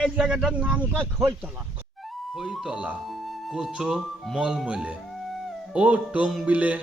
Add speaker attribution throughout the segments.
Speaker 1: এই জায়গাটার নাম কয়? খৈতলা।
Speaker 2: খইতলা কোচো, মলমলে। ও টংবিলে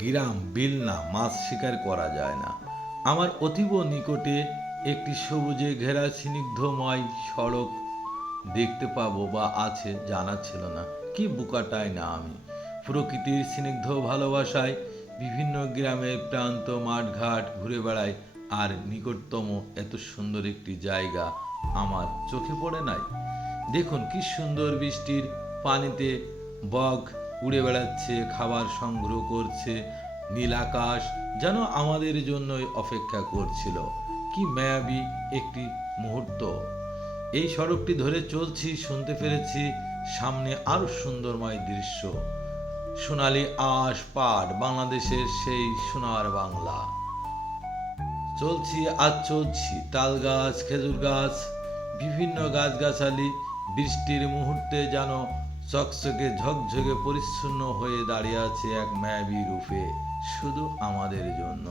Speaker 2: গিরাম বিলনা মাছ শিকার করা যায় না। আমার অতীব নিকটে একটি সবুজে ঘেরা স্নিগ্ধময় সড়ক দেখতে পাবো বা আছে, জানা ছিল না। কি বুকাটাই না আমি? প্রকৃতির স্নিগ্ধ ভালোবাসায় বিভিন্ন গ্রামের প্রান্ত, মাঠঘাট ঘুরে বেড়াই, আর নিকটতম এত সুন্দর একটি জায়গা আমার চোখে পড়ে নাই। দেখুন কি সুন্দর বৃষ্টির পানিতে বগ উড়ে বেড়াচ্ছে, খাবার সংগ্রহ করছে, নীল আকাশ যেন আমাদের জন্যই অপেক্ষা করছিল। কি মায়াবী একটি মুহূর্ত। এই সড়কটি ধরে চলছি, শুনতে পেরেছি সামনে আরও সুন্দরময় দৃশ্য। সোনালি আশ পাট বাংলাদেশের সেই সোনার বাংলা। চলছি, আজ চলছি, তাল গাছ, খেজুর গাছ বিভিন্ন গাছগাছালি বৃষ্টির মুহূর্তে যেন চকচকে ঝকঝকে পরিচ্ছন্ন হয়ে দাঁড়িয়ে আছে এক মায়াবী রূপে, শুধু আমাদের জন্য।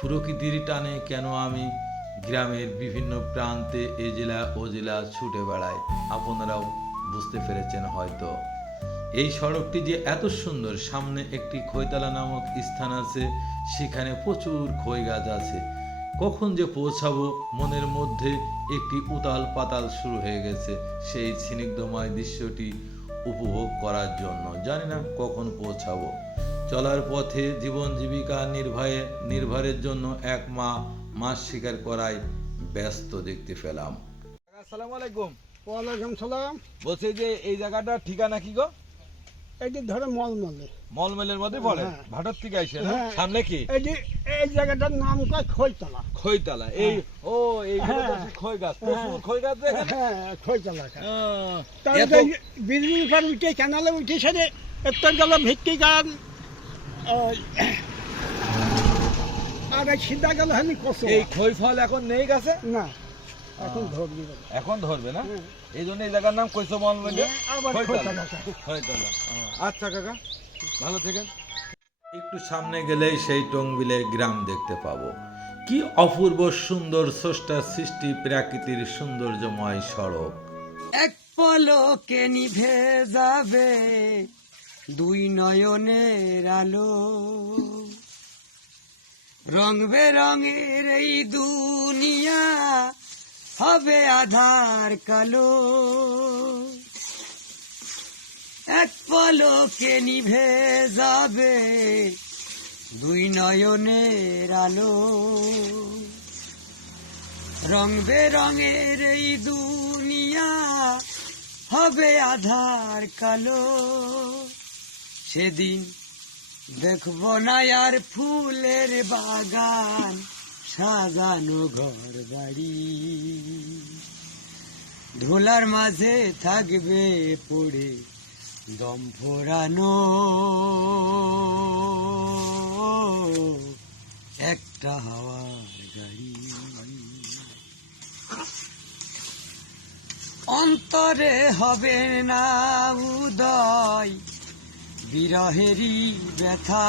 Speaker 2: প্রকৃতির টানে কেন আমি গ্রামের বিভিন্ন প্রান্তে এ জেলা ও জেলা ছুটে বেড়াই, আপনারাও বুঝতে পেরেছেন হয়তো। এই সড়কটি যে এত সুন্দর, সামনে একটি খৈতলা নামক স্থান আছে, সেখানে প্রচুর খই গাছ আছে। কখন যে পৌঁছাবো মনের মধ্যে একটি উতাল পাতাল শুরু হয়ে গেছে সেই স্নিগ্ধময় দৃশ্যটি উপভোগ করার জন্য। জানি না কখন পৌঁছাবো। চলার পথে জীবন জীবিকা নির্ভয়ে নির্ভরের জন্য এক মা মাছ শিকার করায় ব্যস্ত দেখতে পেলাম।
Speaker 3: আসসালামু আলাইকুম।
Speaker 1: ওয়ালাইকুম সালাম।
Speaker 3: বলছি যে এই জায়গাটার ঠিকানা কি গো?
Speaker 1: এটি ধরে মলমলে।
Speaker 3: মলমেলের মধ্যে পড়ে?
Speaker 1: হ্যাঁ।
Speaker 3: ভাটর থেকে আইসে?
Speaker 1: হ্যাঁ।
Speaker 3: সামনে কি?
Speaker 1: এটি এই জায়গাটার নাম কয়? খৈতলা।
Speaker 3: খইতলা এই ও
Speaker 1: হ্যাঁ।
Speaker 3: সেই খই গাছ খই গাছ
Speaker 1: হ্যাঁ তারপরে
Speaker 3: এত-
Speaker 1: বিজলির উঠে ক্যানালে উঠে সেরে একটা গেল ভিত্তি গান আর এই সিধা গেল হানি
Speaker 3: এই খই ফল এখন নেই গাছে?
Speaker 1: না এখন ধরবি
Speaker 3: এখন ধরবে না। এই জন্য এই জায়গার নাম
Speaker 1: আবার
Speaker 3: খইতলা
Speaker 1: খৈতলা
Speaker 3: খইতলা আচ্ছা কাকা। ভালো থেকেন।
Speaker 2: একটু সামনে গেলেই সেই টংবিলে গ্রাম দেখতে পাবো। কি অপূর্ব সুন্দর স্রষ্টা সৃষ্টি প্রাকৃতির সৌন্দর্যময় সড়ক।
Speaker 4: এক পলকে নিভে যাবে দুই নয়নের আলো। রং বেরঙের এই দুনিয়া হবে আধার কালো। এক পলকে নিভে যাবে দুই নয়নের আলো। রং বেরঙের এই দুনিয়া হবে আধার কালো। সেদিন দেখব না আর ফুলের বাগান। সাজানো ঘর বাড়ি ধুলার মাঝে থাকবে পড়ে দম ফোরানো একটা হাওয়ার গাড়ি। অন্তরে হবে না উদয়, বিরহেরই ব্যথা।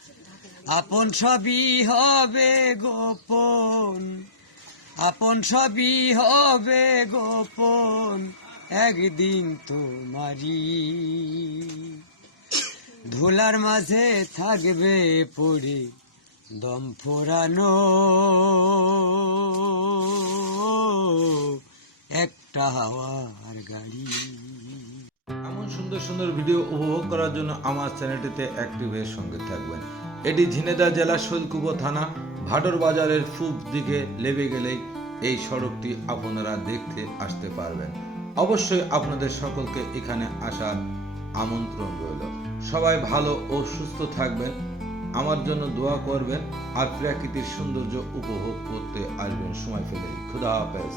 Speaker 4: আপন সবই হবে গোপন, আপন সবই হবে গোপন, একদিন তোমারি ধুলার মাঝে থাকবে পড়ে দম ফোরানো। একটা হাওয়ার গাড়ি।
Speaker 2: এমন সুন্দর সুন্দর ভিডিও উপভোগ করার জন্য আমার চ্যানেলটিতে অ্যাক্টিভের সঙ্গে থাকবেন। এটি ঝিনেদা জেলা শৈলকুপো থানা, ভাটর বাজারের পূব দিকে লেবে গেলেই এই সড়কটি আপনারা দেখতে আসতে পারবেন। অবশ্যই আপনাদের সকলকে এখানে আসার আমন্ত্রণ রইল। সবাই ভালো ও সুস্থ থাকবেন, আমার জন্য দোয়া করবেন আর প্রাকৃতিক সৌন্দর্য উপভোগ করতে আসবেন। সময় ফেলে খুদা হাফেজ।